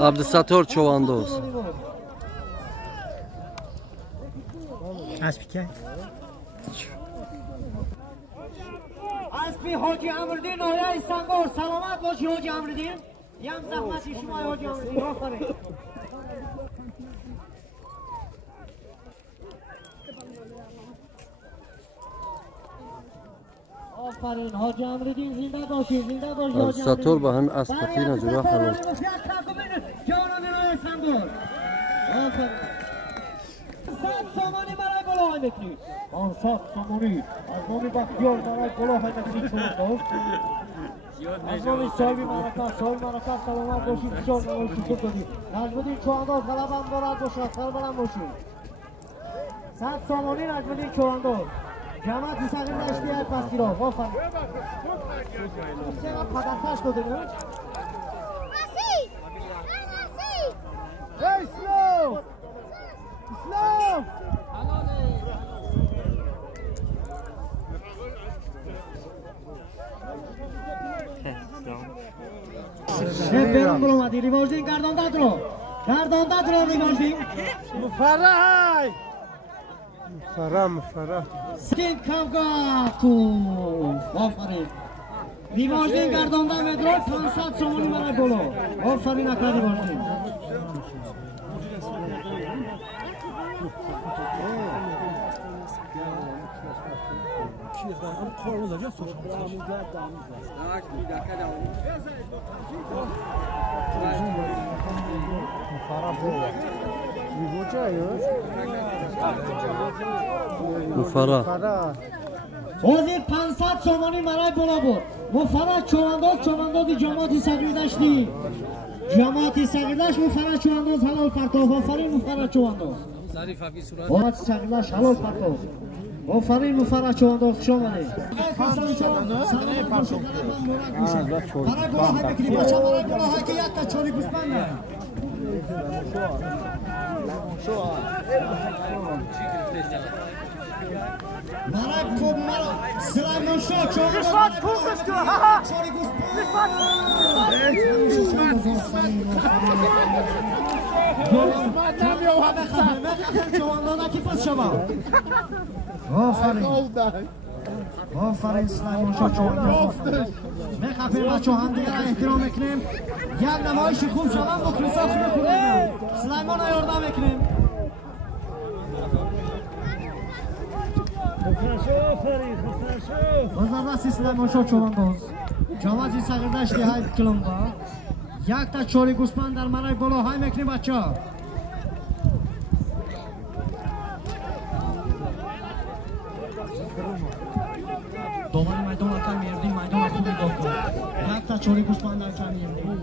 عبدالستار چواندوز اسبی حاجی امردین نایه سنگار سلامت باشی حاجی امردین یم زحمتی شما حاجی امردین آفرین آفرین حاجی امردین زنده باشی عبدالستار به هم اسبتی نجوره حلال جانم نایه سنگار آفرین 100 سامانی برای گلاه میکنی 100 سامانی از نامی بختیار برای گلاه میکنی چون دوست از نامی صاحبی مرکز سلامت باشید بسیار نمایی شکر کنید نجمدین چوانداز غلبم دارد باشد سربلند باشید 100 سامانی نجمدین چوانداز جماعتی سقیر نشتی یک پس گیرا آفرین چقدر پدرتش داده نه؟ اسلام اسلام برم برامدی ریواجدین گرداندت رو ریواجدین مفرح سکین کمگاتو آفرین ریواجدین گردانده مدرال 500 سامانی برای بالا آفرین اکا ریواجدین مفرح حاضر 500 سامانی برای بالا بود مفرح چوانداز جماعتی سقیردشتی مفرح چوانداز حلال پرتاف آفرین مفرح چوانداز جماعتی سقیردشت حلال پرتاف آفرین مفرح چوانداز خوش آمده برای گلاه های بکنی بچه برای گلاه های که یک تا چاری گوسپنده برای کوب مرا سلیمان شاه چوانداز چاری آفرین سلیمان شاه چوانداز میخوابیم بچه هم دیگر احترام میکنیم یک نمایش خوب شوم با کلیسا خوب کنیم سلیمان ها یاردم میکنیم بزرگستی سلیمان شاه چوانداز جوازی سقیردشتی های کلمبا یک تا چاری گوسپند در مرای بالا های میکنیم بچه ها دومانی میدان ها کم میردیم میدان خوبی داکن یک تا چاری گوسپند در کم میردیم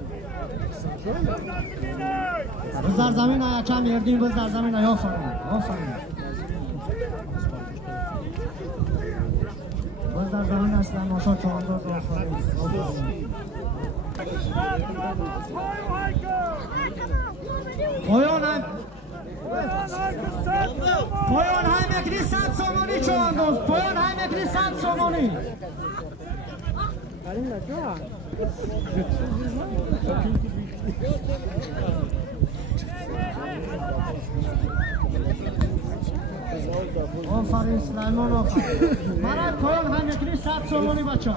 بزر زمین ها کم میردیم بزر زمین ها آفرین بزر زمین ها سلیمان شاه چوانداز آفرین پایان های مکری 100 سامانی چوانداز پایان های مکری 100 سامانی آفرین سلیمان آفرین برای پایان های مکری 100 سامانی بچه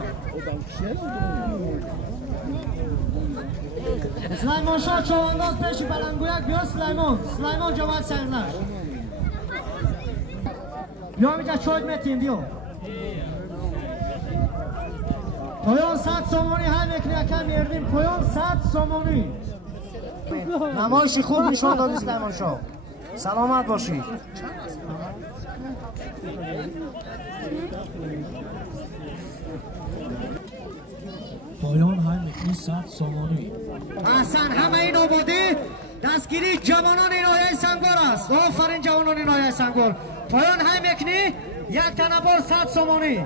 سلیمان شاه چوانداز پیش بلنگویک بیا سلیمان جواد سرنش بیا میگه چاید میتیم بیا پایان 100 سامانی های میکنی یکم میردیم پایان 100 سامانی نمایشی خوب نشان دادی سلیمان شاه سلامت باشید پایان های میکنی 100 سامانی احسن همه این آبادی دستگیری جوانان نایه سنگار است آفرین جوانان نایه سنگار پایان های میکنی یک تنبار 100 سامانی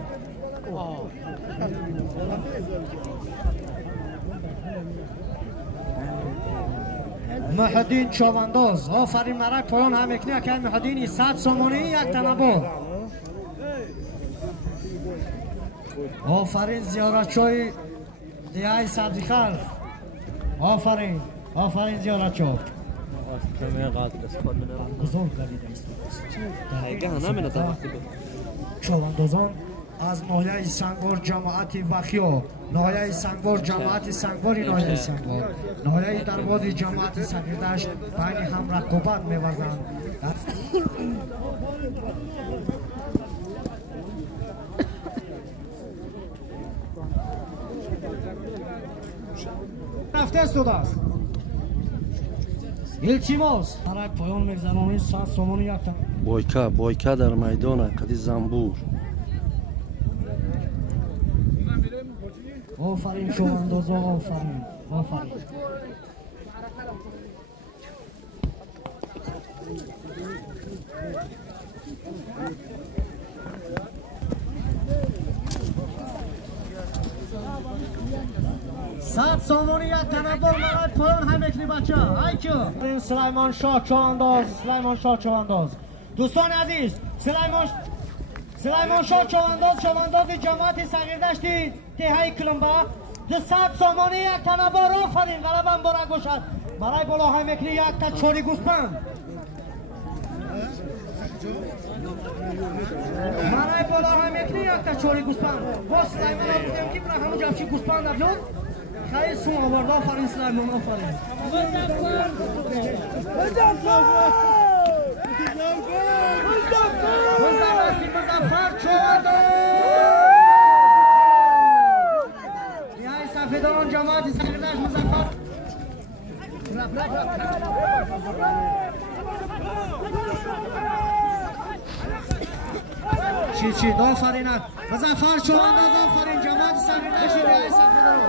محدین چوانداز آفرین مرک پایان های میکنی یک محدینی 100 سامانی یک تنبار آفرین زیارتچوی دیهای سبزی خلف آفرین آفرین زیارتچو بزرگ چواندازان از ناحیه سنگور جماعت وخیو، ناحیه سنگور جماعت سنگوری، ناحیه سنگور ناحیه درواز جماعت سنگردشت بین هم رقابت می‌ورزند. رفته است ایلچیموس برای پایان می‌گذرانید 100 سومون یک تا بایکا در میدان قدی زنبور. آفرین شواندازا، آفرین آفرین. صد سومونی یک تنبال برای پایان هم اکنی بچه های سلیمان شاه چوانداز، سلیمان شاه چوانداز. دوستان عزیز، سلیمان شاه چوانداز جماعت صغیردشتی تهی کلمبه 200 سومونی یک تنبال. آفرین غلبم برای گوشد برای بالا هم اکنی یک تا چوری گوسپند برای بالا هم اکنی یک تا چوری گوسپند. با سلیمان ها بودیم که برای همون جمشی گوسپند نبیون خیلی سون آورد. آفرین سلیمان، آفرین. مظفر چوانداز نهایی سفیدان جماعت صغیردشت مظفر چی آفرین مظفر چوانداز، آفرین جماعت صغیردشت نهایی سفیدان.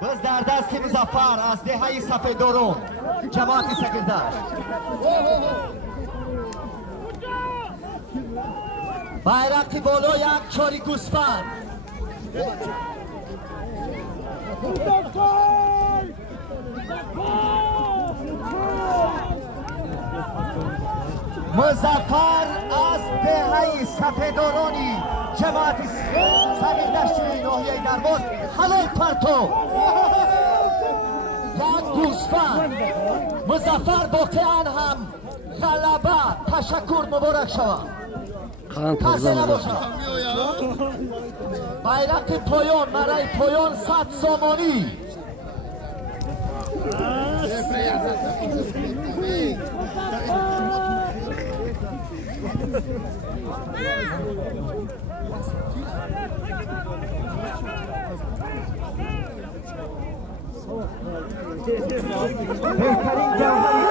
باز در دست مظفر از دهه سفیدارون جماعت صغیردشت. بیرق بالا یک چاری گوسفند. مظفر از دهه سفیدارانی جماعت صغیردشتی ناحیه درواز حلال پرتو یک گوسفند. مظفر واقعا هم غلبه تشکر مبارک شود. کسی نباشد. بیرق پایان برای پایان 100 سومانی. بهترین جوهری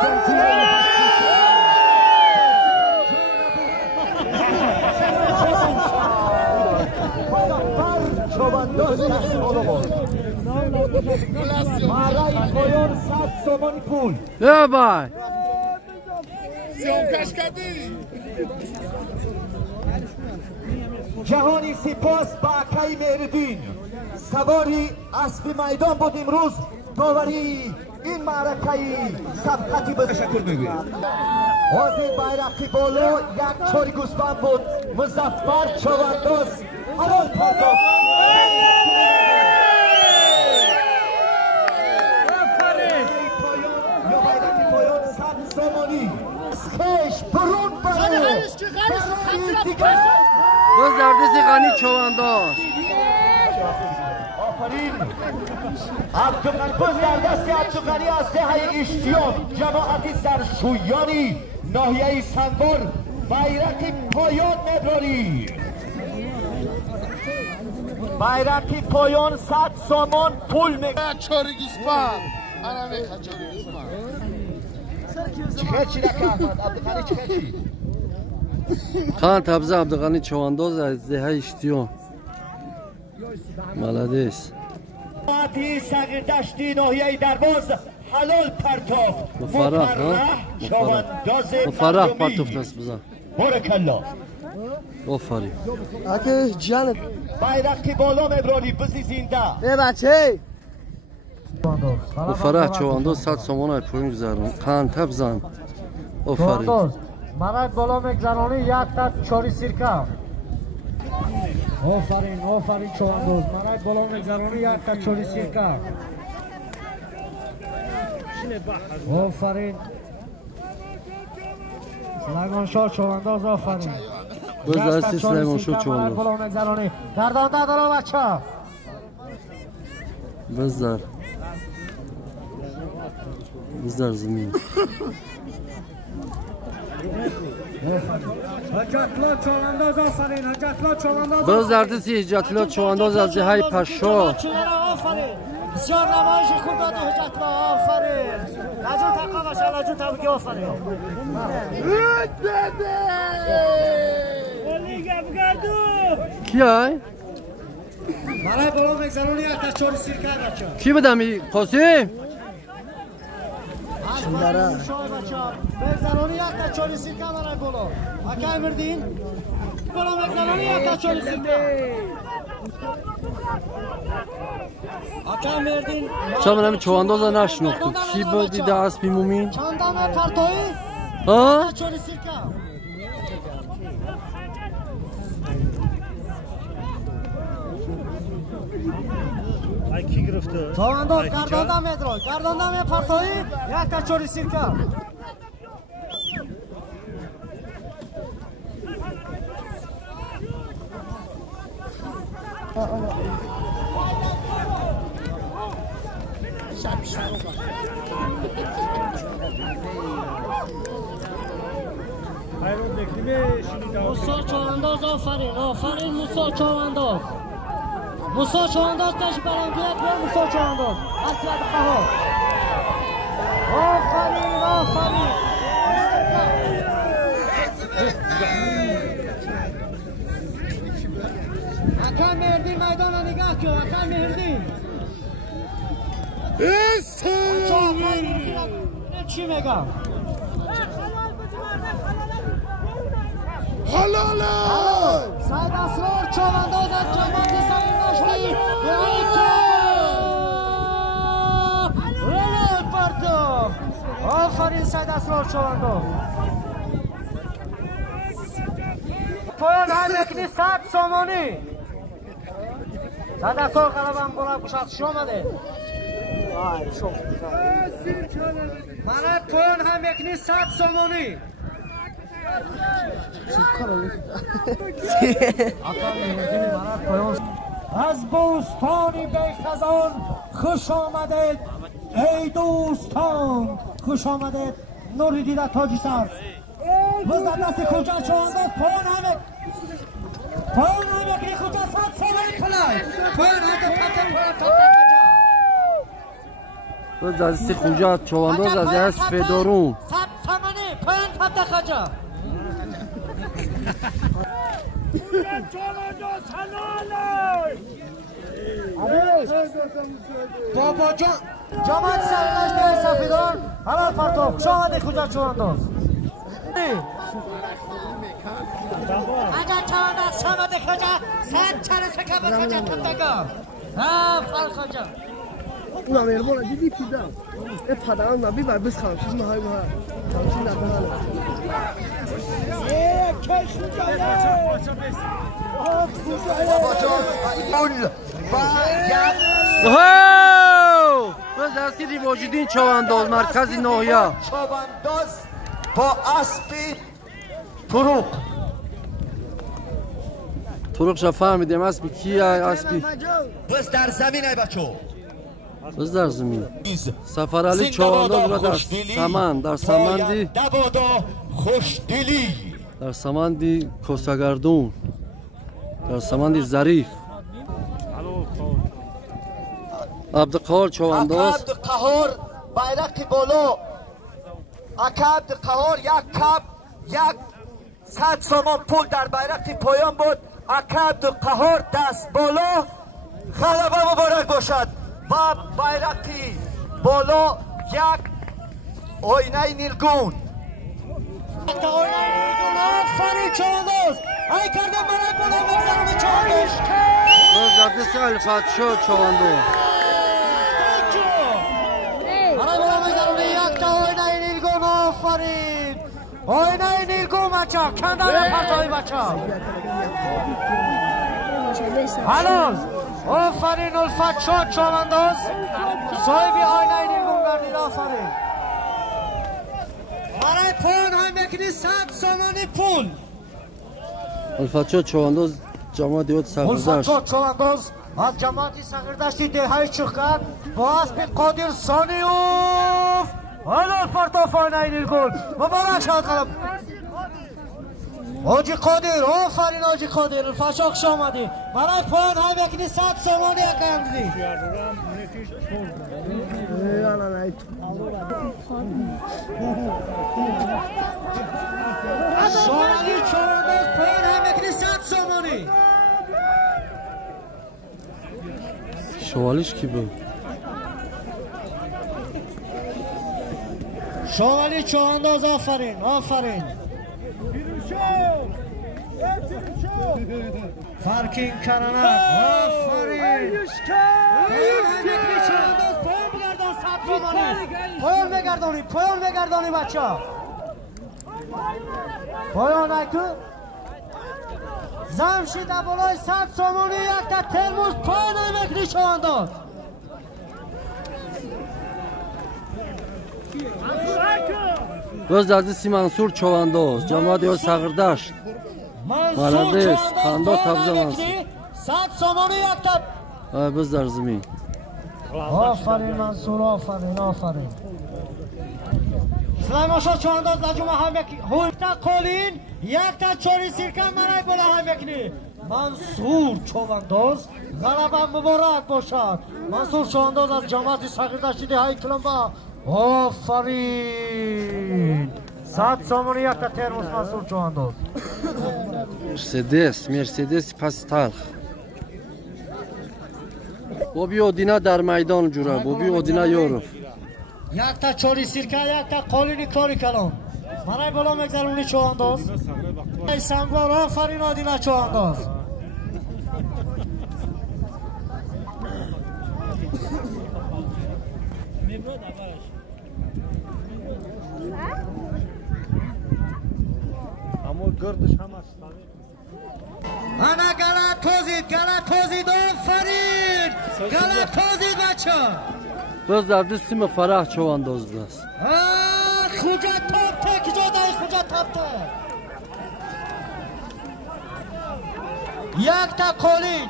چوانداز دست بالا بود. برای پایان 100 سومانی پول. بای جهانی سپاس با اکای مهردین سواری اسب میدان بود. امروز داوری این معرکه سبقتی به تشکر میگوید. از این بیرق بالا یک چاری گوسفند بود. مظفر چوانداز حلال پرداخت. پایان 100 سومانی. خش برون برو باز در دست غنی چوانداز. آفرین عبدالغنی. باز در دست عبدالغنی از دهه اشتیاق جماعت سرشویانی ناحیه سنگور بیرق پایان مبراری. بیرق پایان 100 سومان پول میگه. چاری گوسفند انا میخوام چاری گوسفند. چی رکه احمد عبدالغنی چی؟ خان تبزه عبدالغنی چوانداز از دهه اشتیاق. ملدیس جماعت صغیردشتی ناحیه درواز حلال پرتافت. مفرح پرتافت است بزن. بارک الله. آفرین. اگه جانب بیرق بالا مبراری بزی زنده. ای بچه فرح چواندوز 100 سومون پوین گذارون قانتب زن آفرین چواندوز مرد بالا مگذرانی یک تا چاری سیرکا آفرین چواندوز مرد بالا مگذرانی یک تا چاری سیرکا آفرین سلگان شاه چواندوز آفرین بزرسی سلگان شاه چواندوز بالا مگذرانی گردان دادارا بچه بزر زمین حجتلا چواندوز آفرین حجتلا چواندوز بزردسی حجتلا چواندوز از جهای پشو بسیار نمایشی خوب دادی حجتلا آفرین لجون تقا باشه لجون تبکی آفرین کی های؟ برای بالا مگذرانی یک تا چاری سیرکه بچه کی بدمی؟ قاسم؟ شندره مگذرانی یک تا چاری سیرکه برای بالا اکای مردین؟ بالا مگذرانی یک تا چاری سیرکه اکای مردین؟ چرا من همین چواندوز نشناختم کی بود دیده اسبی مومین؟ چند دامه پرتایی؟ ها؟ چاری سیرکه چواندوز گرداندم ادرا گرداندم پرتایی یک تا چاری سیرکه موسا چواندوز آفرین موسا چواندوز موسا چواندوز تش برانگیت به موسا چواندوز اصلت قهار آفرین اکا مردین میدان نگاه کن اکا مردین چی میگم حلاله سید اسرار چواندوز از جماعت سعید نشتی ریلی پرتو آفرین سید اسرار چواندوز پایان هم یکنی 100 سومانی سید اسرار قلبم بلند بشد شامده من پایان هم یکنی 100 سومانی از بوستانی بیخزان خوش آمدید ای دوستان خوش آمدید نوری دیده تاجی سر بزد دست کجا چواندوز پایان هم یکی کجا 100 سومانی پلای پایان هم بزد دست کجا چواندوز از جهای سفیدارون 100 سومانی پایان تبت خجا بابا جان جامعت سرنشته سفیدان حلال پرتاب شامده کجا چواندوز اگر چواندوز شامده کجا 100 چره سکه به کجا تبتگاه فرق کجا اونم ایرمان دیدی پیدم ای پدران نبی بر بس خمشیز مهای خمشیز نبهانه بابا جان اول بزرسی ریواجیدین چواندوز مرکزی ناحیه چواندوز با اسبی طرق طرق شا فهمیدیم اسبی کیه اسبی بس در زمین ای بچو بس در زمین سفرعلی چواندوز را در سمن در سمندی دبادا خوشدلی در سمندی کوسگردون در سمندی ظریف عبدالقهار چواندوز عبدالقهار بیرق بالا عبدالقهار یک 100 سومن پول در بیرق پایان بود عبدالقهار دست بالا غلبه مبارک باشد و بیرق بالا یک آینه نیلگون آفرین چواندوز ای کرده برای بالا مگذرانی چواندوز بزرسی الفت شد چواندوز آفرین آینه نیلگون بچه کندن پرتایی بچه حلال آفرین الفت شد چوانداز صاحبی آینه نیلگون گردید آفرین برای پون هم بکنی 100 سومانی پول الفت شد چوانداز جماعت دیوت سرگردشت الفت شد چوانداز از جماعتی سرگردشتی دههای چخکت با اسب قادر سانیوف حلال پرتاف آینه نیلگون مبارک شد قلب آجی قادر آفرین آجی قادر الفشاق شامدی برای پایان های بکنی 100 سومانی اکرم دیدی شامدی چونداز پایان های بکنی 100 سومانی شوالیش کی بود؟ شوالی چونداز آفرین آفرین فرکین کرانه آفرین پایان بگردانی بچه پایان ایتو زمشید بالای 100 سومانی یک تا ترموز پایان میکنی چوانداز Göz derdisi Mansur Çovandoz, cemaat yol Sağırdaş. Maradez, Kando Tabza Mansur. 100 سومانی یک تا Göz derzimi. آفرین منصور آفرین آفرین سلیمان شاه چوانداز لجوم هم بکنی یک تا قولین یک تا چوری سیرکن منای بلا هم بکنی منصور چوانداز غلبه مبارک باشد منصور چوانداز از جماعت ساغردشتی های کلمبا آفرین 100 سومانی یک تا ترموز منصور چوانداز Mercedes pas talx. Bobi Odina در میدان جوره بوبی اودینا یورف یک تا چوری سیرکه یک تا قولینی کاری کلام منای بالا مگذرونی چوانداز سنگوار آفرین اودینا چوانداز انا گلت توزید آفرین گلت توزید بچه Göz derdisi mi Farah Çovandoz'das. خوجا تاپ تک جادایش خوجا تاپ تک یک تا قولین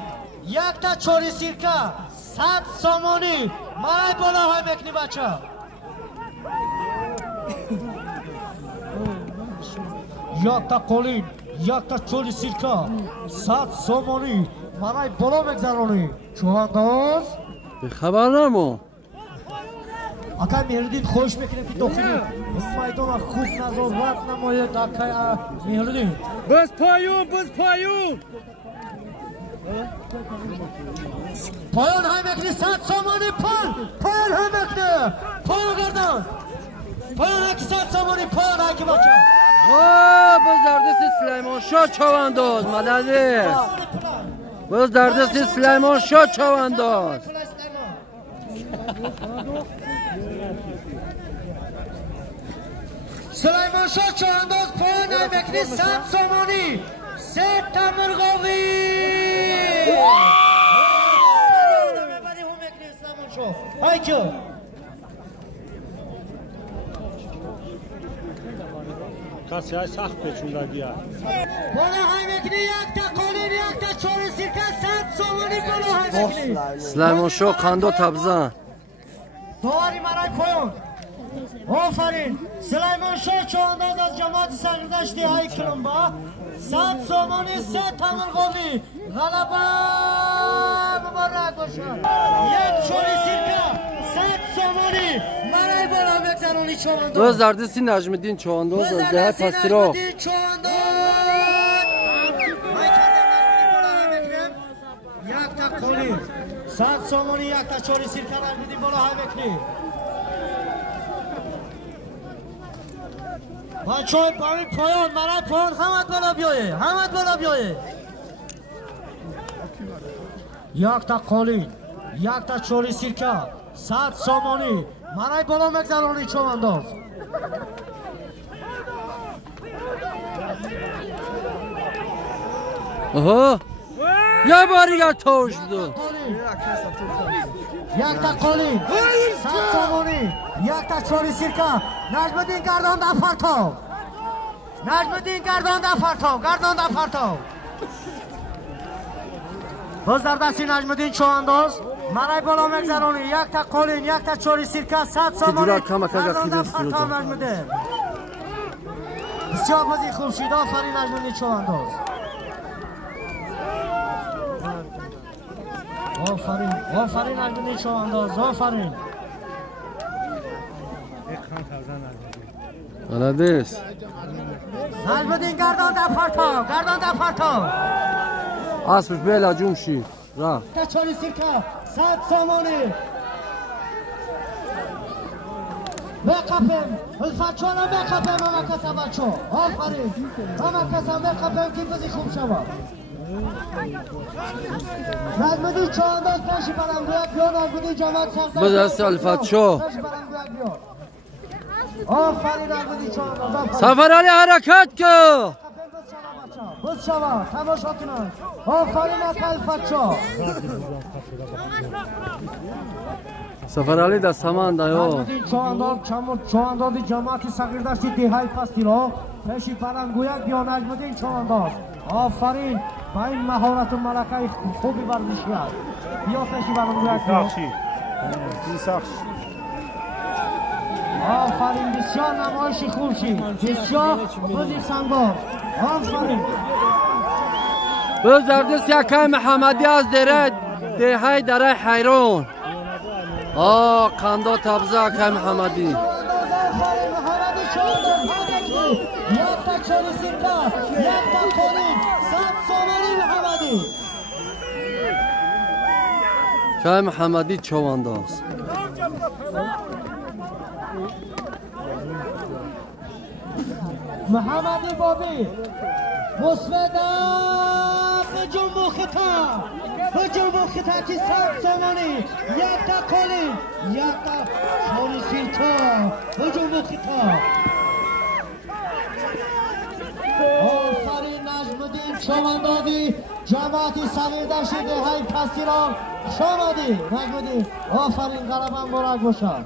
یک تا چوری سیرکه 100 سومانی مرای بالا های بکنی بچه یک تا قولین یک تا چوری سیرکه 100 سومانی مرای بالا بگذرانی چوانداز خبر نمو اگر مهردین خوش میکنیم که داخلی این میدان خوب نظارت نماید دکای مهردین بس پایون پایان های میکنی 100 سومانی پایان های میکنی پایان گردن پایان های 100 سومانی پایان های که بچه Göz derdisi Süleyman Şah Çovandoz madadi. Göz derdisi Süleyman Şah Çovandoz. سلیمان شاه چوانداز پایان های میکنی 100 سومانی 3 تا مرغاوی های که کسی های سخت پیچونده دیا بالا های میکنی یک تا قولین یک تا چوری سیرکه 100 سومانی بالا های میکنی Süleyman Şah Kando Tabza. دواری مرای پایان آفرین سلیمان شاه چوانداز از جماعت سرگردشتی های کلمبا 100 سومانی 3 تا مرغاوی غلبه مبارک باشد یک چوری سیرکه 100 سومانی مرای بالا بگذرانی چوانداز Göz derdisi Necmiddin Çovandoz Özdeğer Pasiro. یک تا قولین 100 سومانی یک تا چوری سیرکه نجمیدین بالا های بکنی بچه های پایان مرای پایان همت بالا بیایه یک تا قولین یک تا چوری سیرکه 100 سومانی مرای بالا مگذرانی چوانداز اوه یه باری یا توش بدون یک تا قولین 100 تومانی یک تا چوری سیرکا نجم‌الدین گردان در فرتو نجم‌الدین گردان در فرتو گردان در فرتو باز در دستی نجم‌الدین چوانداز مرای بالا مگذرانی یک تا قولین یک تا چوری سیرکا 100 تومانی گردان در فرتو نجم‌الدین بسیار بازی خوب شید آفرین نجم‌الدین چوانداز آفرین آفرین نجم‌الدین چوانداز آفرین ملادیس نجم‌الدین گردان در فرتو گردان در فرتو اسبش بیلا جمشی رفت کچالی سیرکا 100 تومانی بقفم الفاتشونا بقفم اما کسا بچو آفرین اما کسا بقفم که بزی خوب شما نجم‌الدین چوانداز پشی برنگویک بیا نجم‌الدین جماعت سردار بز است الفاتشو آفرین نجم‌الدین چوانداز سفرعلی حرکت که بس شما تماشا کنن آفرین اکا الفاتشو سفرعلی دست همان دایو نجم‌الدین چوانداز جماعت صغیر داشتی دههای پستی رو پشی برنگویک بیا نجم‌الدین چوانداز آفرین با این مهارت و ملکه خوبی ورزشی است بیا پشی برنگویک بیا آفرین بسیار نمایشی خوب شید بسیار بازی سنگار آفرین بز در دست یکای محمدی از دههای دره حیرون قندا تبزه یکای محمدی یک تا چوری سیرکا یک تا کنیم 100 تومانی محمدی یکای محمدی چوانداز محمدی بابی مسوده هجوم و خطا هجوم و خطا که 100 تومانی یک تا کنیم یک تا چوری سیرکا هجوم و خطا آفرین نجم‌الدین چواندازی جماعتی صغیر داشتی دههای پستی را شامدی نجم‌الدین آفرین غلبان برک باشد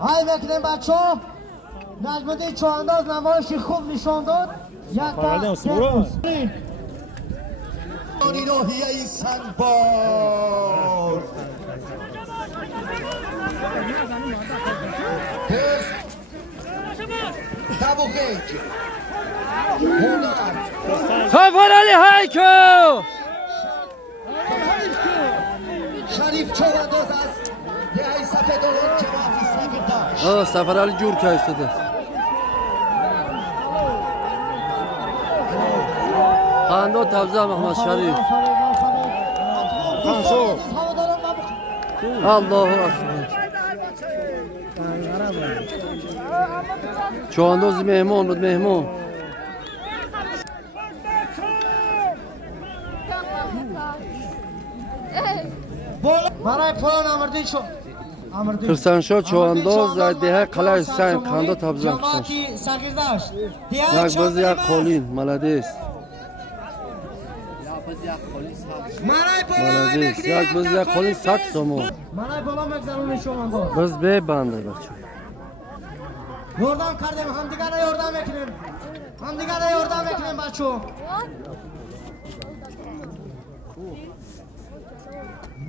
های بکنیم بچه نجم‌الدین چوانداز نمایشی خوب نشان داد یک تا ناحیه سنگبار تبوخیج سفرعلی هایکو شریف چوانداز از دههای سپیدالان جماعتی صغیر داشت سفرعلی جور که ایستاده خندا تبزه محمد شریف الله اکبر چوانداز مهمان بود مهمان برای پلان آمردین شو کرسانشاه چوانداز در دهه قلعه سنگ خندا تبزه جماعتی صغیر داشت یک باز یک قولین ملادیس ملادیس یک باز یک قولین 100 تومان منای بالا مگذرونی شما باز بز ببنده بچه یردام کردیم همدیگر را یردام میکنیم همدیگر را یردام میکنیم بچه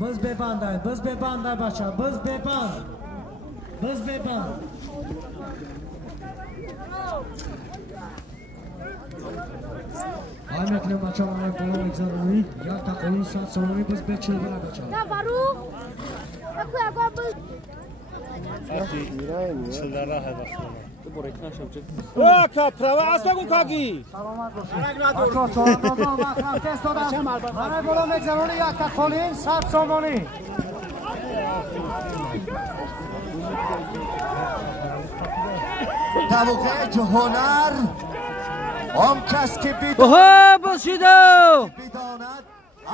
بز ببنده بچه بز ببند های میکنیم بچه منای بالا مگذرونی یک تا قولین 100 تومانی بز بچه بره بچه نه بارو اکو اگه بز prava asta cu kagi. برای بالا مگذرونی یک تا قولین 100 تومانی تبوخیج هنر آن کس که باشیده بداند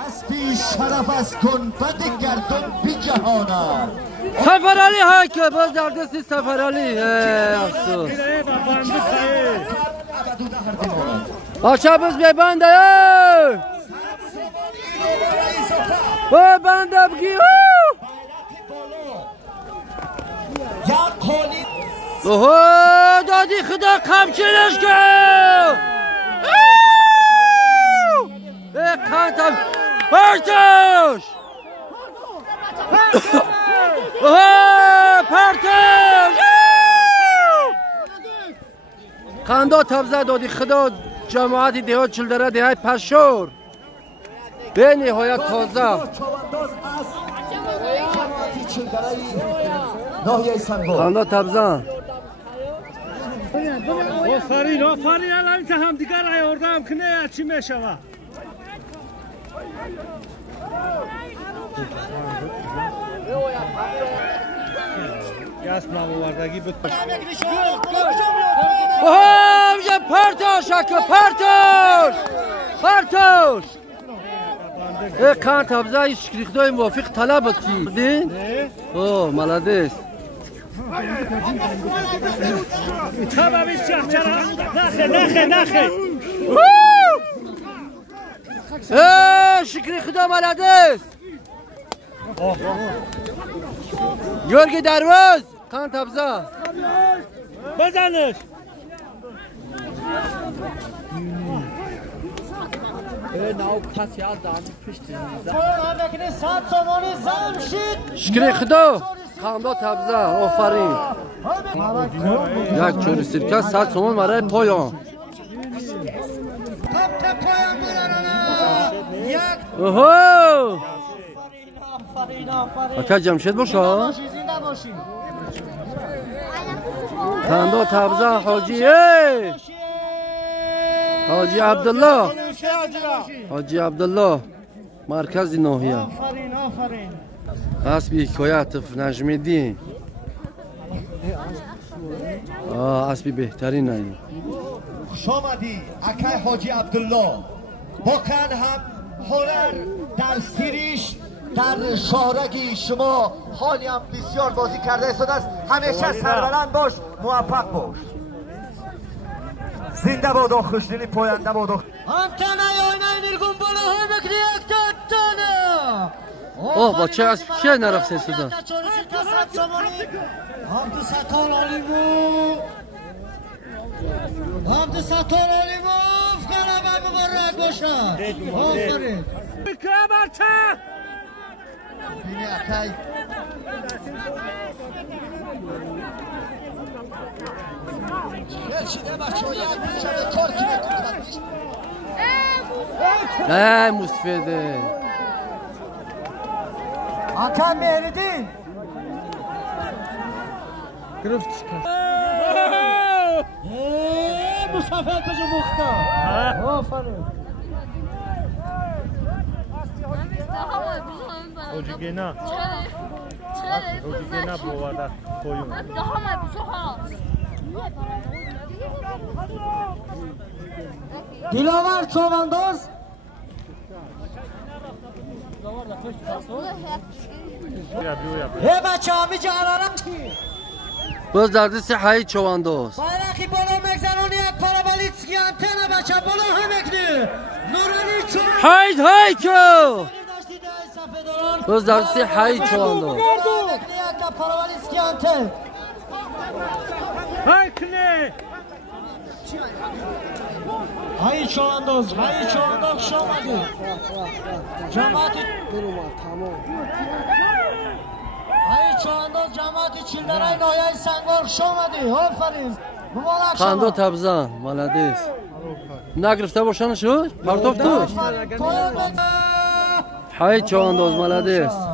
اسبی شرف از گنبد گردون بی جهاند سفرعلی هایکه باز در دستی سفرعلی افسوس ابدو دهر دیماند بچه بز ببنده ببنده بگی اوه دادی خدا قمچینش کن قنطم پرتش پرتش قندا تبزه دادی خدا جماعت دهات چلدره دهات پشور به نهایت تازه قندا تبزه آفرین آفرین الان که هم دیگر آوردم کنه چی میشوه گسم نموردگی بکن میشه پرتاش اکو پرتاش پرتاش کان تبزه شکریخدای موافق طلبت کی دین؟ اوه ملادیس تبابیش چرا نخه نخه شکری خدا ملادیس یورگی دروز کان تبزه بزنش شکری خدا کاندا تبزه آفرین یک چوری سرکه 100 تومان برای پایان اوهو اکا جمشید باشه کاندا تبزه حاجی عبدالله حاجی عبدالله مرکز ناحیه اسبی حکایت نجمیدی اسبی بهترین این خوش آمدی اکای حاجی عبدالله واقعا هم هنر در سیریش در شارگی شما حالی هم بسیار بازی کرده است همیشه سربلند باش موفق باش زنده بادا خوشدلی پاینده بادا همتنه آینه نرگون بالا های بکری یک تانه با چه اسب که نرفته سودان هم تو ستار آلیمو هم تو ستار آلیمو فکرم هم مبارک باشد آفرین بکره برچه بینی اکای چیده بچه ها یک بیچه کار کنه نه مستفیده Hakan Mehridin. گرفت Bu sefer kızı muhtar. Aferin. اوجیگنا اوجیگنا بوده کویون Dilaver Çobandoz. بچه ها میجه علارم کی؟ باز درد صحایی چواندوز بایرقی بالا مگزنونی یک پارابالیتسکی انتنه بچه بالا هم اکنی نورانی چون حید های که باز درد صحایی چواندوز یک پارابالیتسکی انتن های کنه های چواندوز شامدی جماعتی های چواندوز جماعتی چیلدرهای نایه سنگار شامدی آفرین مبارک شما خاندا تبزن ملادیس نگرفته باشن شد پرتوف تو های چواندوز ملادیس